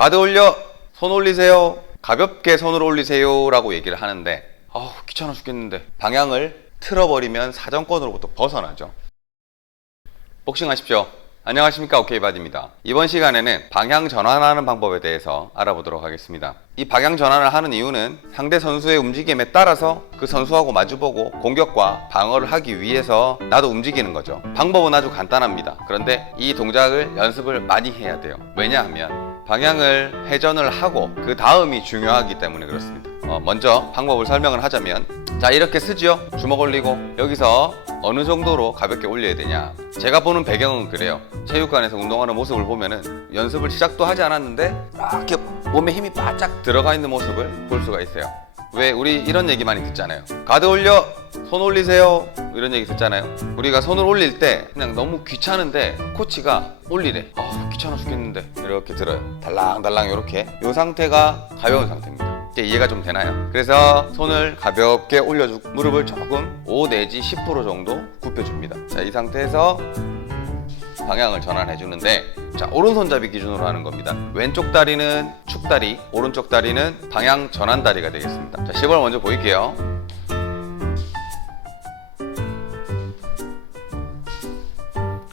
가드 올려, 손 올리세요, 가볍게 손을 올리세요 라고 얘기를 하는데 귀찮아 죽겠는데 방향을 틀어버리면 사정권으로부터 벗어나죠. 복싱 하십시오. 안녕하십니까, 오케이바디입니다. 이번 시간에는 방향 전환하는 방법에 대해서 알아보도록 하겠습니다. 이 방향 전환을 하는 이유는 상대 선수의 움직임에 따라서 그 선수하고 마주보고 공격과 방어를 하기 위해서 나도 움직이는 거죠. 방법은 아주 간단합니다. 그런데 이 동작을 연습을 많이 해야 돼요. 왜냐하면 방향을 회전을 하고 그 다음이 중요하기 때문에 그렇습니다. 먼저 방법을 설명을 하자면, 자, 이렇게 쓰죠. 주먹 올리고 여기서 어느 정도로 가볍게 올려야 되냐. 제가 보는 배경은 그래요. 체육관에서 운동하는 모습을 보면은 연습을 시작도 하지 않았는데 이렇게 몸에 힘이 바짝 들어가 있는 모습을 볼 수가 있어요. 왜 우리 이런 얘기 많이 듣잖아요. 가드 올려, 손 올리세요, 이런 얘기 듣잖아요. 우리가 손을 올릴 때 그냥 너무 귀찮은데 코치가 올리래. 귀찮아 죽겠는데 이렇게 들어요. 달랑달랑 이렇게. 이 상태가 가벼운 상태입니다. 이제 이해가 좀 되나요? 그래서 손을 가볍게 올려주고 무릎을 조금 5 내지 10% 정도 굽혀줍니다. 자, 이 상태에서 방향을 전환해 주는데, 자, 오른손잡이 기준으로 하는 겁니다. 왼쪽 다리는 축다리, 오른쪽 다리는 방향 전환 다리가 되겠습니다. 자, 시범을 먼저 보일게요.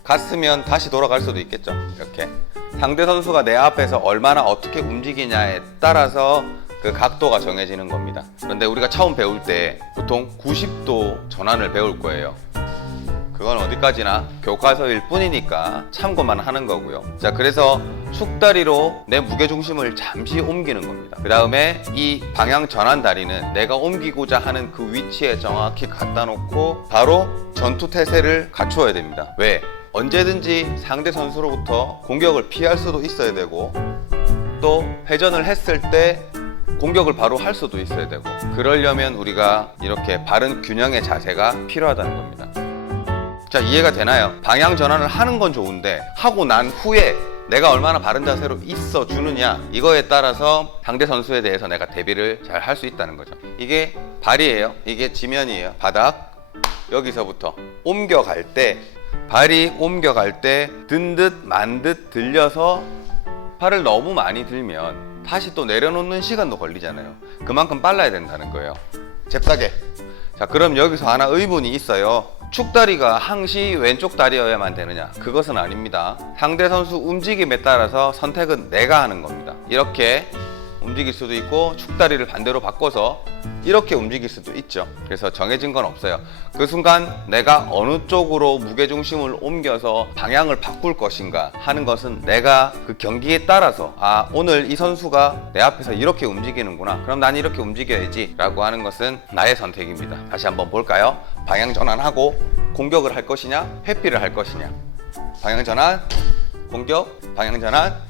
갔으면 다시 돌아갈 수도 있겠죠. 이렇게 상대 선수가 내 앞에서 얼마나 어떻게 움직이냐에 따라서 그 각도가 정해지는 겁니다. 그런데 우리가 처음 배울 때 보통 90도 전환을 배울 거예요. 그건 어디까지나 교과서일 뿐이니까 참고만 하는 거고요. 자, 그래서 축다리로 내 무게중심을 잠시 옮기는 겁니다. 그 다음에 이 방향 전환 다리는 내가 옮기고자 하는 그 위치에 정확히 갖다 놓고 바로 전투 태세를 갖추어야 됩니다. 왜? 언제든지 상대 선수로부터 공격을 피할 수도 있어야 되고, 또 회전을 했을 때 공격을 바로 할 수도 있어야 되고, 그러려면 우리가 이렇게 바른 균형의 자세가 필요하다는 겁니다. 자, 이해가 되나요? 방향 전환을 하는 건 좋은데 하고 난 후에 내가 얼마나 바른 자세로 있어 주느냐, 이거에 따라서 상대 선수에 대해서 내가 대비를 잘 할 수 있다는 거죠. 이게 발이에요. 이게 지면이에요. 바닥. 여기서부터 옮겨갈 때, 발이 옮겨갈 때 든 듯 만 듯 들려서 팔을 너무 많이 들면 다시 또 내려놓는 시간도 걸리잖아요. 그만큼 빨라야 된다는 거예요. 잽싸게. 자, 그럼 여기서 하나 의문이 있어요. 축다리가 항시 왼쪽 다리여야만 되느냐? 그것은 아닙니다. 상대 선수 움직임에 따라서 선택은 내가 하는 겁니다. 이렇게 움직일 수도 있고, 축다리를 반대로 바꿔서 이렇게 움직일 수도 있죠. 그래서 정해진 건 없어요. 그 순간 내가 어느 쪽으로 무게중심을 옮겨서 방향을 바꿀 것인가 하는 것은 내가 그 경기에 따라서, 오늘 이 선수가 내 앞에서 이렇게 움직이는구나, 그럼 난 이렇게 움직여야지 라고 하는 것은 나의 선택입니다. 다시 한번 볼까요? 방향 전환하고 공격을 할 것이냐, 회피를 할 것이냐. 방향 전환, 공격, 방향 전환,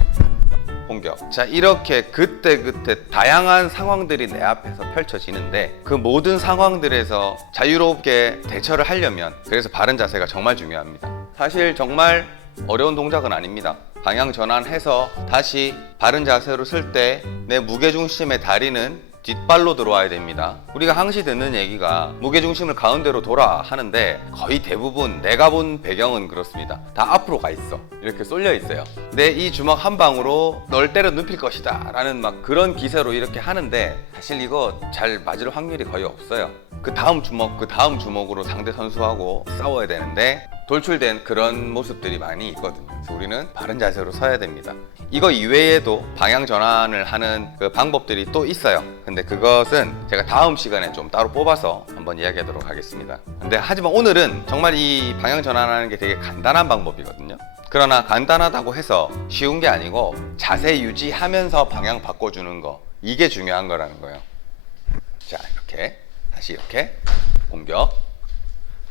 공격. 자, 이렇게 그때그때 다양한 상황들이 내 앞에서 펼쳐지는데, 그 모든 상황들에서 자유롭게 대처를 하려면, 그래서 바른 자세가 정말 중요합니다. 사실 정말 어려운 동작은 아닙니다. 방향 전환해서 다시 바른 자세로 쓸 때 내 무게중심의 다리는 뒷발로 들어와야 됩니다. 우리가 항시 듣는 얘기가 무게중심을 가운데로 돌아 하는데, 거의 대부분 내가 본 배경은 그렇습니다. 다 앞으로 가 있어. 이렇게 쏠려 있어요. 내 이 주먹 한 방으로 널 때려 눕힐 것이다 라는 막 그런 기세로 이렇게 하는데, 사실 이거 잘 맞을 확률이 거의 없어요. 그 다음 주먹, 그 다음 주먹으로 상대 선수하고 싸워야 되는데 돌출된 그런 모습들이 많이 있거든요. 그래서 우리는 바른 자세로 서야 됩니다. 이거 이외에도 방향 전환을 하는 그 방법들이 또 있어요. 근데 그것은 제가 다음 시간에 좀 따로 뽑아서 한번 이야기하도록 하겠습니다. 근데 하지만 오늘은 정말 이 방향 전환하는 게 되게 간단한 방법이거든요. 그러나 간단하다고 해서 쉬운 게 아니고, 자세 유지하면서 방향 바꿔주는 거, 이게 중요한 거라는 거예요. 자, 이렇게 다시 이렇게 공격.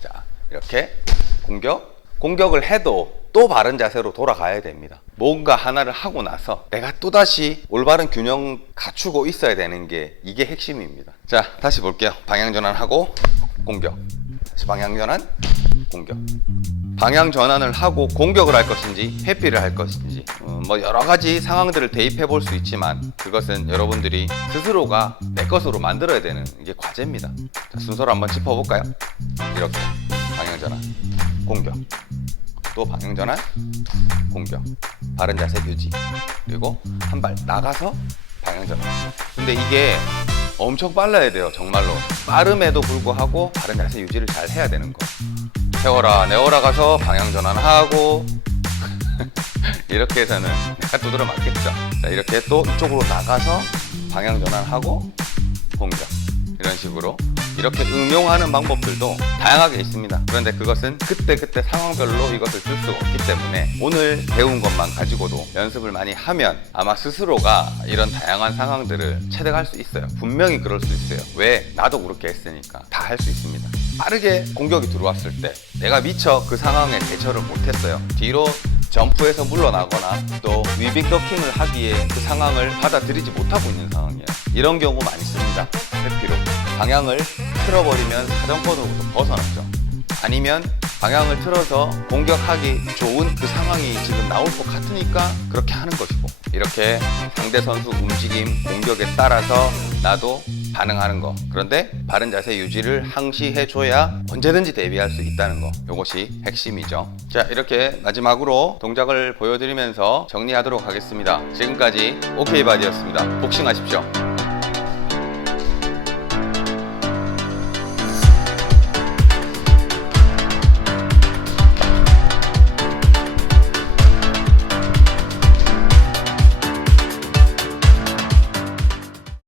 자, 이렇게 공격. 공격을 해도 또 바른 자세로 돌아가야 됩니다. 뭔가 하나를 하고 나서 내가 또다시 올바른 균형 갖추고 있어야 되는 게, 이게 핵심입니다. 자, 다시 볼게요. 방향 전환하고 공격. 다시 방향 전환, 공격. 방향 전환을 하고 공격을 할 것인지 회피를 할 것인지, 뭐 여러 가지 상황들을 대입해 볼 수 있지만, 그것은 여러분들이 스스로가 내 것으로 만들어야 되는, 이게 과제입니다. 자, 순서로 한번 짚어볼까요? 이렇게 방향 전환, 공격, 또 방향 전환, 공격, 바른 자세 유지, 그리고 한 발 나가서 방향 전환. 근데 이게 엄청 빨라야 돼요. 정말로 빠름에도 불구하고 바른 자세 유지를 잘 해야 되는 거. 세워라 내워라 가서 방향 전환하고 이렇게 해서는 내가 두드려 맞겠죠. 자, 이렇게 또 이쪽으로 나가서 방향 전환하고 공격, 이런 식으로 이렇게 응용하는 방법들도 다양하게 있습니다. 그런데 그것은 그때그때 상황별로 이것을 쓸 수가 없기 때문에 오늘 배운 것만 가지고도 연습을 많이 하면 아마 스스로가 이런 다양한 상황들을 체득할 수 있어요. 분명히 그럴 수 있어요. 왜? 나도 그렇게 했으니까 다 할 수 있습니다. 빠르게 공격이 들어왔을 때 내가 미처 그 상황에 대처를 못했어요. 뒤로 점프해서 물러나거나 또 위빙 더킹을 하기에 그 상황을 받아들이지 못하고 있는 상황이에요. 이런 경우 많이 씁니다. 회피로 방향을 틀어버리면 사정권으로부터 벗어나죠. 아니면 방향을 틀어서 공격하기 좋은 그 상황이 지금 나올 것 같으니까 그렇게 하는 것이고, 이렇게 상대 선수 움직임, 공격에 따라서 나도 반응하는 거. 그런데 바른 자세 유지를 항시 해줘야 언제든지 대비할 수 있다는 거. 이것이 핵심이죠. 자, 이렇게 마지막으로 동작을 보여드리면서 정리하도록 하겠습니다. 지금까지 오케이바디였습니다. 복싱하십시오.